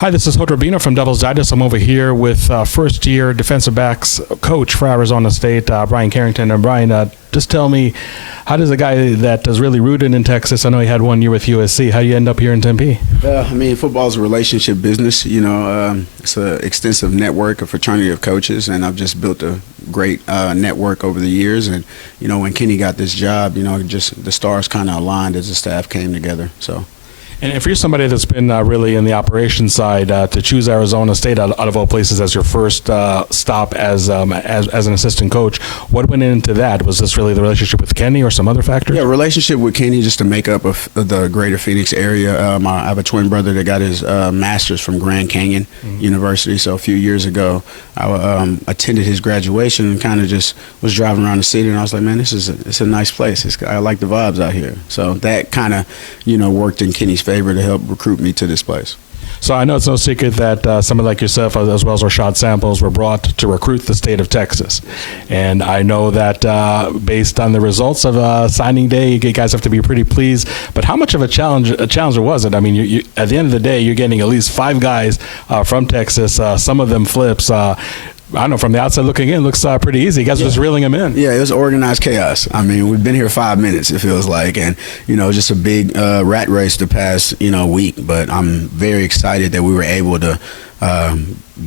Hi, this is Hood Rubino from Devil's Digest. I'm over here with first-year defensive backs coach for Arizona State, Bryan Carrington. And Bryan, just tell me, how does a guy that is really rooted in Texas, I know he had 1 year with USC, how you end up here in Tempe? Football is a relationship business. It's an extensive network, a fraternity of coaches, and I've just built a great network over the years. And, when Kenny got this job, just the stars kind of aligned as the staff came together. And if you're somebody that's been really in the operations side, to choose Arizona State out of all places as your first stop as an assistant coach, what went into that? Was this really the relationship with Kenny or some other factors? Yeah, relationship with Kenny, just to make up of the greater Phoenix area. I have a twin brother that got his master's from Grand Canyon University. So a few years ago, I attended his graduation and kind of just was driving around the city, and I was like, man, it's a nice place. I like the vibes out here. So that kind of, worked in Kenny's favor to help recruit me to this place. So I know it's no secret that somebody like yourself, as well as Rashad Samples, were brought to recruit the state of Texas. And I know that based on the results of signing day, you guys have to be pretty pleased. But how much of a challenger was it? I mean, you, at the end of the day, you're getting at least 5 guys from Texas, some of them flips. I don't know, from the outside looking in, looks pretty easy. You guys are just reeling them in. Yeah, it was organized chaos. I mean, we've been here 5 minutes, it feels like, and, just a big rat race the past, week. But I'm very excited that we were able to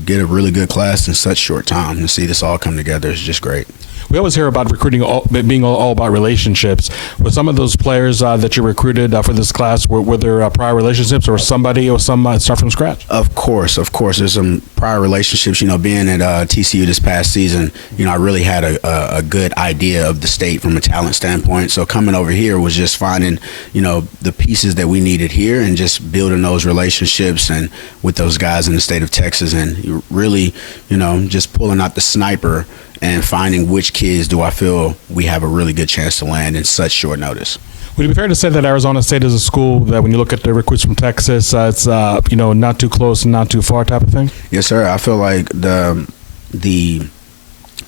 get a really good class in such short time. To see this all come together is just great. We always hear about recruiting being all about relationships. With some of those players that you recruited for this class, were there prior relationships or somebody or some start from scratch? Of course. There's some prior relationships. Being at TCU this past season, I really had a good idea of the state from a talent standpoint. So coming over here was just finding, the pieces that we needed here and just building those relationships and with those guys in the state of Texas, and really, just pulling out the sniper and finding which kids do I feel we have a really good chance to land in such short notice. Would it be fair to say that Arizona State is a school that when you look at the recruits from Texas, it's not too close and not too far type of thing? Yes, sir. I feel like the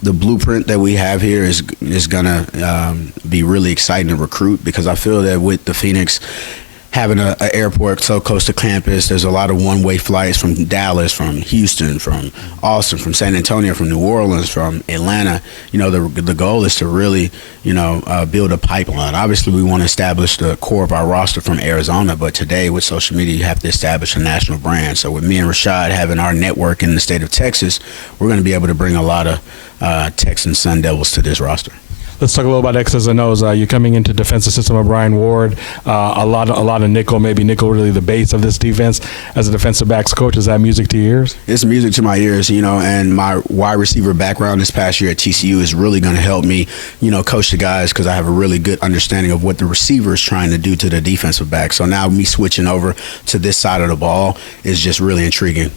blueprint that we have here is gonna be really exciting to recruit, because I feel that with the Phoenix having an airport so close to campus, there's a lot of one-way flights from Dallas, from Houston, from Austin, from San Antonio, from New Orleans, from Atlanta. The goal is to really, build a pipeline. Obviously, we want to establish the core of our roster from Arizona, but today with social media, you have to establish a national brand. So with me and Rashad having our network in the state of Texas, we're going to be able to bring a lot of Texan Sun Devils to this roster. Let's talk a little about X's and O's. You're coming into defensive system of Brian Ward, a lot of nickel, maybe nickel really the base of this defense. As a defensive backs coach, is that music to your ears? It's music to my ears, and my wide receiver background this past year at TCU is really going to help me, coach the guys, because I have a really good understanding of what the receiver is trying to do to the defensive back. So now me switching over to this side of the ball is just really intriguing.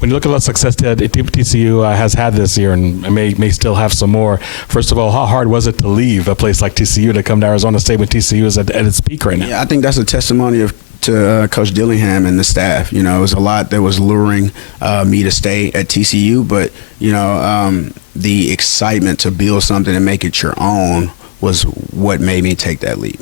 When you look at the success that TCU has had this year and may still have some more, first of all, how hard was it to leave a place like TCU to come to Arizona State when TCU is at its peak right now? Yeah, I think that's a testimony to Coach Dillingham and the staff. It was a lot that was luring me to stay at TCU, but, the excitement to build something and make it your own was what made me take that leap.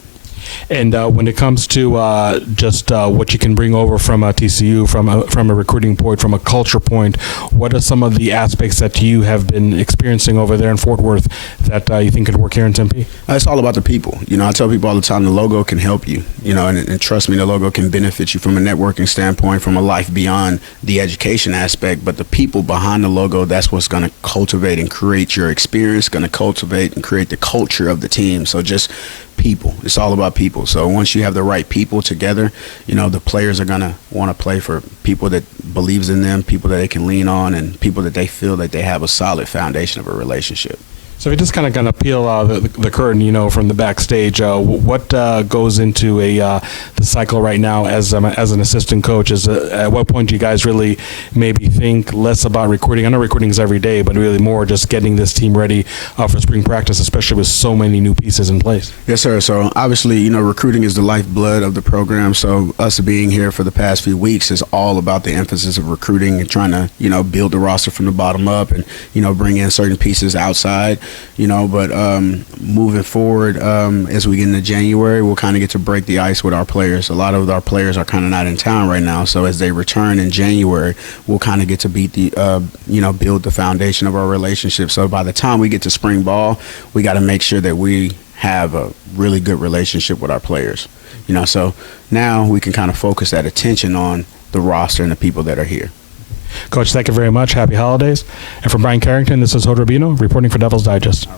And when it comes to just what you can bring over from TCU, from a recruiting point, from a culture point, what are some of the aspects that you have been experiencing over there in Fort Worth that you think could work here in Tempe? It's all about the people. I tell people all the time the logo can help you, and trust me, the logo can benefit you from a networking standpoint, from a life beyond the education aspect. But the people behind the logo, that's what's going to cultivate and create your experience, going to cultivate and create the culture of the team. So just people. It's all about people. So once you have the right people together, the players are going to want to play for people that believes in them, people that they can lean on, and people that they feel that they have a solid foundation of a relationship. So if you just kind of going to peel the curtain, from the backstage, what goes into the cycle right now as an assistant coach? At what point do you guys really maybe think less about recruiting? I know recruiting is every day, but really more just getting this team ready for spring practice, especially with so many new pieces in place. Yes, sir. So obviously, recruiting is the lifeblood of the program. So us being here for the past few weeks is all about the emphasis of recruiting and trying to, build the roster from the bottom up and, bring in certain pieces outside. But moving forward, as we get into January, we'll kind of get to break the ice with our players. A lot of our players are kind of not in town right now, so as they return in January, we'll kind of get to build the foundation of our relationship. So by the time we get to spring ball, we got to make sure that we have a really good relationship with our players. So now we can kind of focus that attention on the roster and the people that are here. Coach, thank you very much. Happy holidays. And from Bryan Carrington, this is Hood Rubino reporting for Devil's Digest.